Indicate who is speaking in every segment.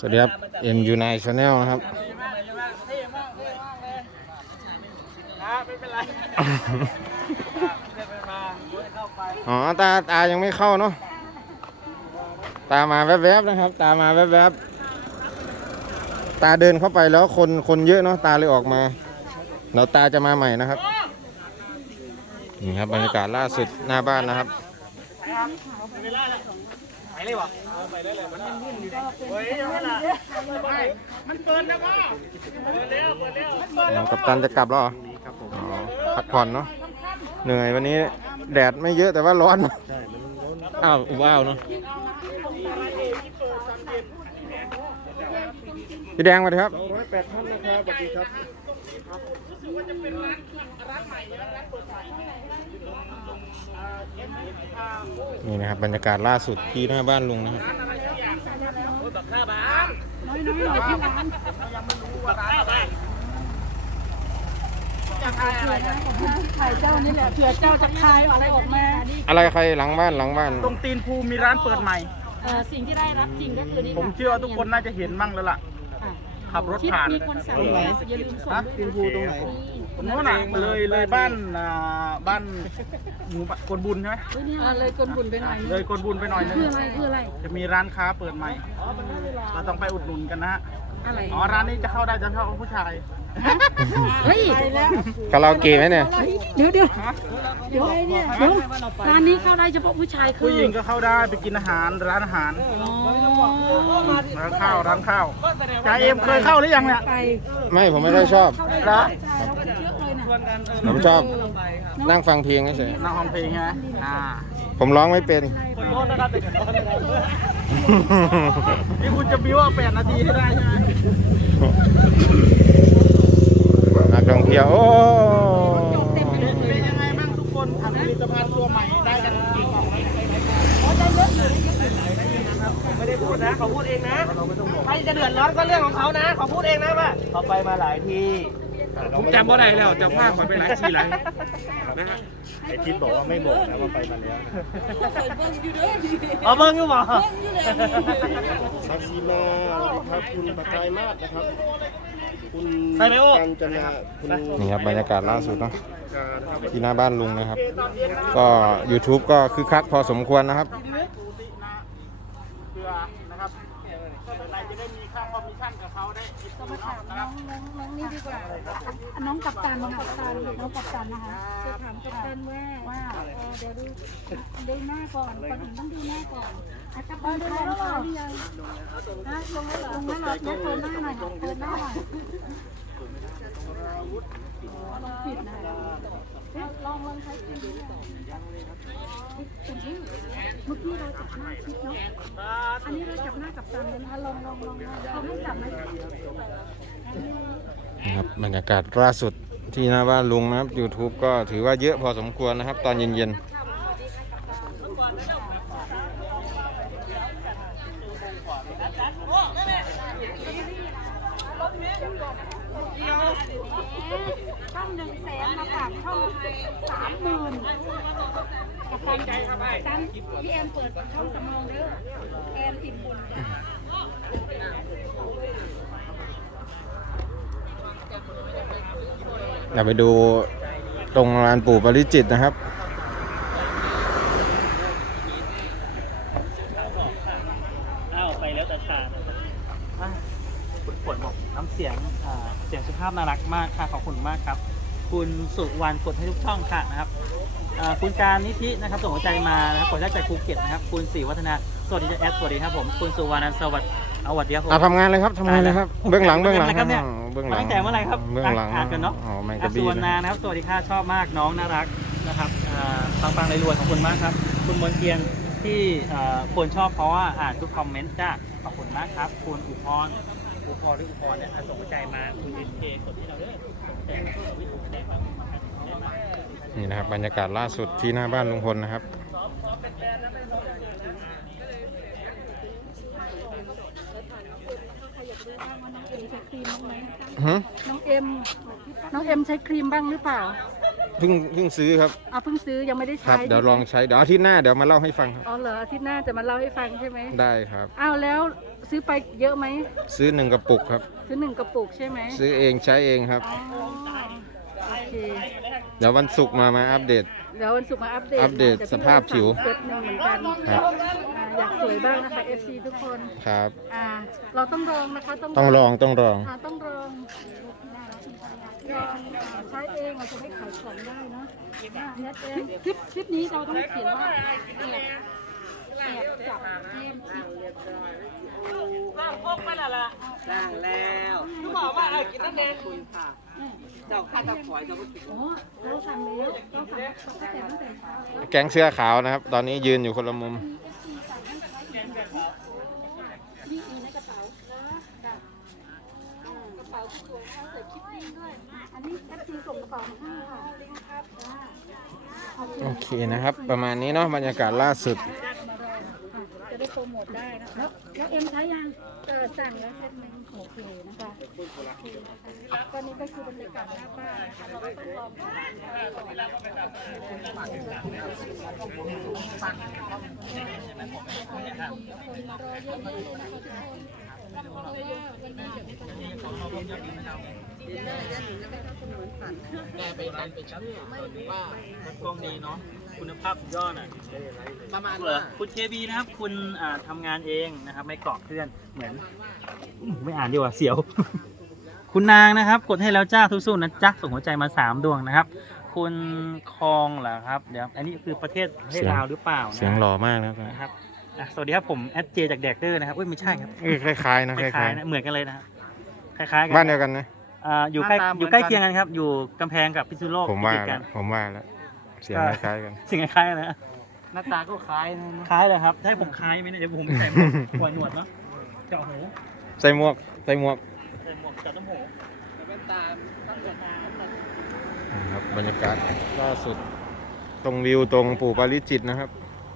Speaker 1: วัสดีครับ MU9 Channel นะครับอ๋อตายังไม่เข้าเนาะตามาแวบๆนะครับตามาแวบๆตาเดินเข้าไปแล้วคนเยอะเนาะตาเลยออกมาแล้วตาจะมาใหม่นะครับนี่ครับบรรยากาศล่าสุดหน้าบ้านนะครับ
Speaker 2: ไปเลยวะไปได้เลยมันวุ่นอยู่เฮ้ยมันเปิดแล้วพ่อเปิดแล้ว
Speaker 1: กัปตันจะกลับแล้วเหรอพักผ่อนเนาะเหนื่อยวันนี้แดดไม่เยอะแต่ว่าร้อนอ้าวว้าวเนาะพี่แดงมาดิครับ
Speaker 2: 208 ท่านนะครับสวัสดีครับ
Speaker 1: นี่นะครับบรรยากาศล่าสุดที่หน้าบ้านลุงนะครับ
Speaker 3: ถ่ายเจ้านี่แหละเผื่อเจ้าจะคายอะไรออกมา
Speaker 1: อะไรใครหลังบ้าน
Speaker 2: ตรงตีนภูมีร้านเปิดใหม่
Speaker 3: สิ่งที่ได้รับจริงก็คือนี่
Speaker 2: ผมเชื่อว่าทุกคนน่าจะเห็นมั่งแล้วล่ะขับรถผ่าน
Speaker 3: มีคนสั่งอย่าลืมส่ง
Speaker 2: ตีนภูตรงไหนตรงโน้นน่ะเลยบ้านหมู่กวนบุญใช่ไหม
Speaker 3: เลยกวนบุญไปหน่อย
Speaker 2: เลยกวนบุญไปหน่อยนึง
Speaker 3: คืออะไร
Speaker 2: จะมีร้านค้าเปิดใหม่เราต้องไปอุดหนุนกันนะ
Speaker 3: อะไร
Speaker 2: อ๋อร้านนี้จะเข้าได้เฉพาะผู้ชาย
Speaker 3: เฮ้ย
Speaker 1: คาราโอเกะไหมเนี่ย
Speaker 3: เดี๋ยวร้านนี้เข้าได้เฉพาะผู้ชายคือ
Speaker 2: ผู้หญิงก็เข้าได้ไปกินอาหารร้านอาหารร้านข้าวจ่าเอ็มเคยเข้าหรือยังเนี่ย
Speaker 1: ไม่ผมไม่ค่อยชอบ
Speaker 2: นะ
Speaker 1: ผมชอบนั่งฟังเพลงเฉย
Speaker 2: นั่งฟังเพลงใช่ไหม
Speaker 1: ผมร้องไม่เป็น
Speaker 2: นี่คุณจะบิ้ว8 นาทีให้ได้ใช่ไหม
Speaker 1: นักท่องเที่ยวโอ้
Speaker 2: เป็นยังไงบ้างทุกคนผลิตภัณฑ์ตัวใหม่ได้กันกี่กล่องไม่ได้พูดนะเขาพูดเองนะใครจะเดือดร้อนก็เรื่องของเขานะเขาพูดเองนะว่าเขาไปมาหลายที่
Speaker 4: ผมจำว่าได้แล้วจำภาพขอไปหลายทีหลายนะฮะ
Speaker 5: ไอทิศบอกว่าไม่บอกนะว่าไปมาแล้ว
Speaker 2: เบิ้งอยู่บ่
Speaker 5: ซักซีมาครับคุณประกายมากนะครับคุณกัญจนาคุณ
Speaker 1: นี่ครับบรรยากาศล่าสุดเนาะที่หน้าบ้านลุงนะครับก็ YouTube ก็คึกคักพอสมควรนะครับ
Speaker 2: นะครับอะไรจะได้มีค่าคอมมิชชั่นกับเขาได้
Speaker 3: ก็มาถามน้องนี่ดีกว่าน้องกัปตันน้องกัปตันนะคะจะถามกัปตันว่าเดี๋ยวดูหน้าก่อนก่อนอื่นต้องดูหน้าก่อนกัปตันดูแล้วหรอลงแล้วหรอเปิดหน้าหน่อยเปิดหน้าหน่อยปิดนะลองใช้ปิดเมื่อกี้เราจับหน้าคลิปเนาะอันนี้เราจับหน้ากัปตันเลยนะคะลองเขาไม่จับไหม
Speaker 1: นะครับบรรยากาศล่าสุดที่หน้าบ้านลุงนะครับ YouTube ก็ถือว่าเยอะพอสมควรนะครับตอนเย็น
Speaker 3: ช่อง100,000มาฝากช่อง30,000กับตันพี่แอมเปิดช่องสำรองเด้อแอมอิ่มบุญ
Speaker 1: เราไปดูตรงลานปู่ปาริจิตนะครับ
Speaker 2: ไปแล้วแต่ตาคุณฝนบอกน้ำเสียงสุภาพน่ารักมากค่ะขอบคุณมากครับคุณสุวรรณกดให้ทุกช่องค่ะนะครับคุณการนิธินะครับส่งหัวใจมานะครับกดได้จากภูเก็ตนะครับคุณศรีวัฒนาสวัสดีแอดสวัสดีครับผมคุณสุวรรณสวัสดีเอาวัดเดียวผม
Speaker 1: ทำงานเลยครับเบื้องหลัง
Speaker 2: ครับเนี่ยเบื้องหลังตั้งแต่เมื่อไหร่ครับ
Speaker 1: เบื้องหลัง
Speaker 2: กันเนาะสุวรรณนะครับสวัสดีค่ะชอบมากน้องน่ารักนะครับฟังในรวยของคุณมากครับคุณมนเทียนที่ควรชอบเพราะว่าอ่านทุกคอมเมนต์จ้าขอบคุณมากครับคุณอุพรเนี่ยส่งหัวใจมาคุณเอ็นเคกดที่เราด้วย
Speaker 1: นี่นะครับบรรยากาศล่าสุดที่หน้าบ้านลุงพลนะครับ
Speaker 3: น้องเอ็มใช้ครีมบ้างหรือเปล่า
Speaker 1: เพิ่งซื้อครับ
Speaker 3: เพิ่งซื้อยังไม่ได้
Speaker 1: ครั
Speaker 3: ใช้
Speaker 1: บเดี๋ยวลองใช้เดี๋ยวอาทิตย์หน้าเดี๋ยวมาเล่าให้ฟังครับ
Speaker 3: อ๋อเหรออาทิตย์หน้าจะมาเล่าให้ฟังใช่ไหม
Speaker 1: ได้ครับ
Speaker 3: อ้าวแล้วซื้อไปเยอะไหม
Speaker 1: ซื้อ1 กระปุกครับ
Speaker 3: ซื้อ1 กระปุกใช่ไหม
Speaker 1: ซื้อเองใช้เองครับ
Speaker 3: อ๋อโอเค
Speaker 1: เดี๋ยววันศุกร์มาอัปเดต
Speaker 3: เดี๋ยววันศุกร์มาอัปเดต
Speaker 1: อัปเดต
Speaker 3: ดี๋ยว
Speaker 1: สภาพผิว
Speaker 3: เซตหนึ่งเหมือนกัน
Speaker 1: ครับ
Speaker 3: อยากสวยบ้างนะคะ FC ทุกคน
Speaker 1: ครับ
Speaker 3: เราต้องลองนะคะ
Speaker 1: ต้องลอง
Speaker 3: ต้องลองใช้เองเราจะไม่ขายของได้เนาะเน็ตเองคลิปนี้เราต้องเขียนว่าแอบจับเกมชิป
Speaker 2: ล่างพกมันอะไร
Speaker 6: ล้างแล้ว
Speaker 2: เขาบอกว่ากินน้ำแดง
Speaker 6: คุณค่ะ เจ้าข้าตะขอยเจ้าก็กิน
Speaker 3: โอ้เราสั่งแล้วเราสั่งตั้งแต่เช้าแล้ว
Speaker 1: แก๊งเสื้อขาวนะครับ ตอนนี้ยืนอยู่คนละมุม
Speaker 3: นี่มีในกระเป๋านะค่ะกระเป๋าที่สวยนะคะใส่คลิปนี้ด้วย อันนี้ FC ส่งกระเป๋ามาให้ค่ะลิงก์ครับ
Speaker 1: โอเคนะครับ ประมาณนี้เนาะบรรยากาศล่าสุด
Speaker 3: จะได้โปรโมทได้นะคะแล้วเอ็มใช้ยังสั่งแล้วเซ็ตนึงโอเคนะคะก็นี่ก็คือบรรยากาศหน้าบ้านนะคะเราก็ต้องลองคนมารอเยอะๆเลยนะคะทุกคนเพราะว่าวันนี้เดี๋ยวมีคน
Speaker 6: แม่ไปดันไปเชื่อว่า
Speaker 2: กล้องดีเนาะคุณภาพสุดยอดอ่ะ
Speaker 6: ประมาณ
Speaker 2: เหรอ
Speaker 6: ว่า
Speaker 2: คุณเคบีนะครับคุณทำงานเองนะครับไม่เกาะเพื่อนเหมือนไม่อ่านดีกว่าเสียว คุณนางนะครับกดให้แล้วจ้าสู้ๆนะจ๊ะส่งหัวใจมา3 ดวงนะครับ คุณคองเหรอครับเดี๋ยวอันนี้คือประเทศลาวหรือเปล่านะ
Speaker 1: เสียงหล่อมากนะครับ
Speaker 2: นะครับสวัสดีครับผมแอดเจจากแดกเดอร์นะครับไม่ใช่ครับ
Speaker 1: คล้ายๆนะ
Speaker 2: ค
Speaker 1: ค
Speaker 2: ล้า
Speaker 1: ล้าย
Speaker 2: ยๆนะเหมือนกันเลยนะครับคล้ายๆกั
Speaker 1: ๆบ้านเดียวกันนะ
Speaker 2: อยู่ใกล้เคียงกันครับอยู่กำแพงกับพิษณุโลก
Speaker 1: ผมว่า
Speaker 2: ติดกั
Speaker 1: แล้ว
Speaker 2: น
Speaker 1: ผมว่าแล้วเสียงคล้ายๆกัน
Speaker 2: สิ่งคล้ายๆนะ
Speaker 6: หน้าตาก็คล้ายนะ
Speaker 2: คล้ายเลยครับถ้าให้ผมคล้ายไหมเนี่ยเดี๋ยวผมใส่หมวกหัวหนวดเนาะเจาะหู
Speaker 1: ใส่หมวกใส่หมวก
Speaker 2: ใส่หมวกเจาะต้มหู
Speaker 6: แว่นตาต้องเปิดตา
Speaker 1: นะครับบรรยากาศล่าสุดตรงวิวตรงปู่ปาริจิตรนะครับ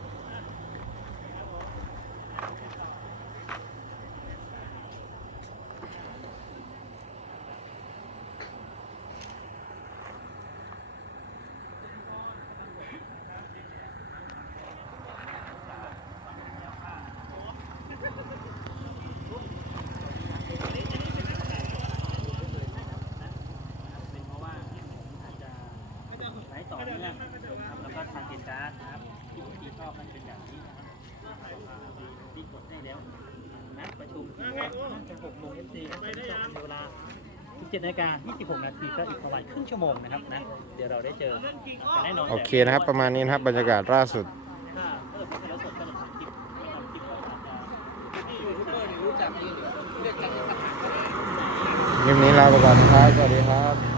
Speaker 2: เป็นเพราะว่าอาจจะไลฟ์ต่อเนื่องนะครับแล้วก็ทางเกณฑ์การ์ดนะครับที่ชอบมันเป็นอย่างนี้ที่กดให้แล้วนัดประชุม6 โมง FC ในเวลา 17:26 นาทีก็อีกประมาณครึ่งชั่วโมงนะครับนะเดี๋ยวเราได้เจอกันแน่นอน
Speaker 1: โอเคนะครับ ประมาณนี้นะครับบรรยากาศล่าสุด
Speaker 2: ถ้าไม่แล้วสดก็จะทำคลิปทำคลิปก็อาจจะ
Speaker 6: ยูทูบเบอร์นี่รู้จักนี่เรียกกันในสถาน
Speaker 1: คลิปนี้ลาไปก่อนนะครับสวัสดีครับ